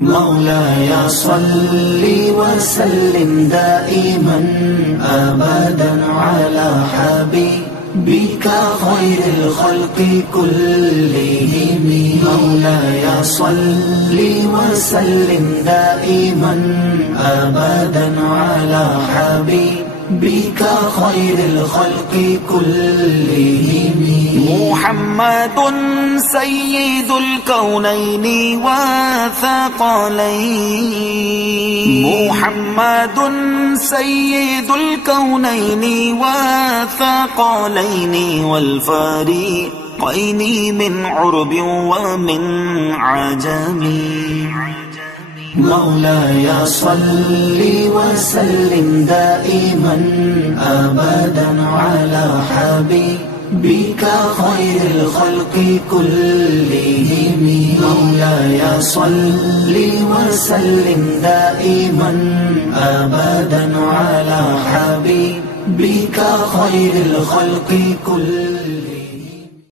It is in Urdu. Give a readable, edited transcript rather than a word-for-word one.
مولاي صل وسلم دائما أبدا على حبيبك خير الخلق كلهم. مولاي صل وسلم دائما أبدا على حبيبك خير الخلق كلهم. محمد سيد الكونين والثقلين. محمد سيد الكونين والثقلين والفريقين من عرب ومن عجم. مولاي صل وسلم دائما أبدا على حبيبك خير الخلق كلهم. مولاي صل وسلم دائما أبدا على حبيبك خير الخلق كلهم.